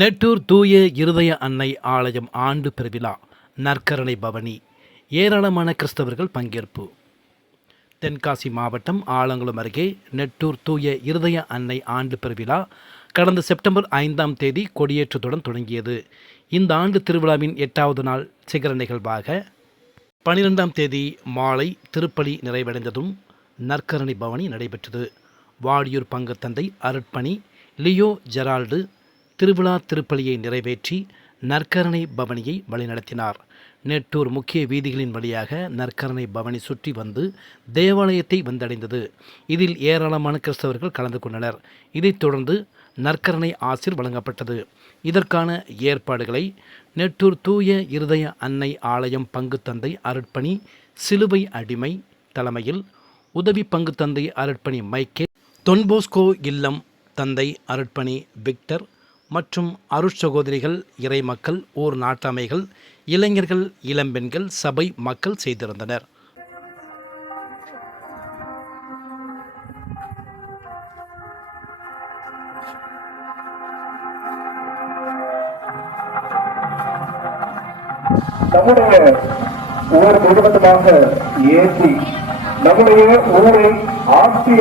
நெட்டூர் தூய இருதய அன்னை ஆலயம் ஆண்டு பெருவிழா நற்கருணை பவனி. ஏராளமான கிறிஸ்தவர்கள் பங்கேற்பு. தென்காசி மாவட்டம் ஆலங்குளம் அருகே நெட்டூர் தூய இருதய அன்னை ஆண்டு பெருவிழா கடந்த செப்டம்பர் 5ஆம் தேதி கொடியேற்றத்துடன் தொடங்கியது. இந்த ஆண்டு திருவிழாவின் 8வது நாள் சிகர நிகழ்வாக 12ஆம் தேதி மாலை திருப்பலி நிறைவடைந்ததும் நற்கருணை பவனி நடைபெற்றது. வாடியூர் பங்கு தந்தை அருட்பணி லியோ ஜெரால்டு திருவிழா திருப்பலியை நிறைவேற்றி நற்கருணை பவனியை வழிநடத்தினார். நெட்டூர் முக்கிய வீதிகளின் வழியாக நற்கருணை பவனி சுற்றி வந்து தேவாலயத்தை வந்தடைந்தது. இதில் ஏராளமான கிறிஸ்தவர்கள் கலந்து கொண்டனர். இதைத் தொடர்ந்து நற்கருணை ஆசிர் வழங்கப்பட்டது. இதற்கான ஏற்பாடுகளை நெட்டூர் தூய இருதய அன்னை ஆலயம் பங்கு தந்தை அருட்பணி சிலுவை அடிமை தலைமையில் உதவி பங்கு தந்தை அருட்பணி மைக்கேல், தொன்போஸ்கோ இல்லம் தந்தை அருட்பணி விக்டர் மற்றும் அருட்சகோதரிகள், இறை மக்கள், ஊர் நாட்டாமைகள், இளைஞர்கள், இளம்பெண்கள், சபை மக்கள் செய்திருந்தனர். நம்முடைய ஊர் முழுவதுமாக ஏற்றி நம்முடைய ஊரை ஆட்சி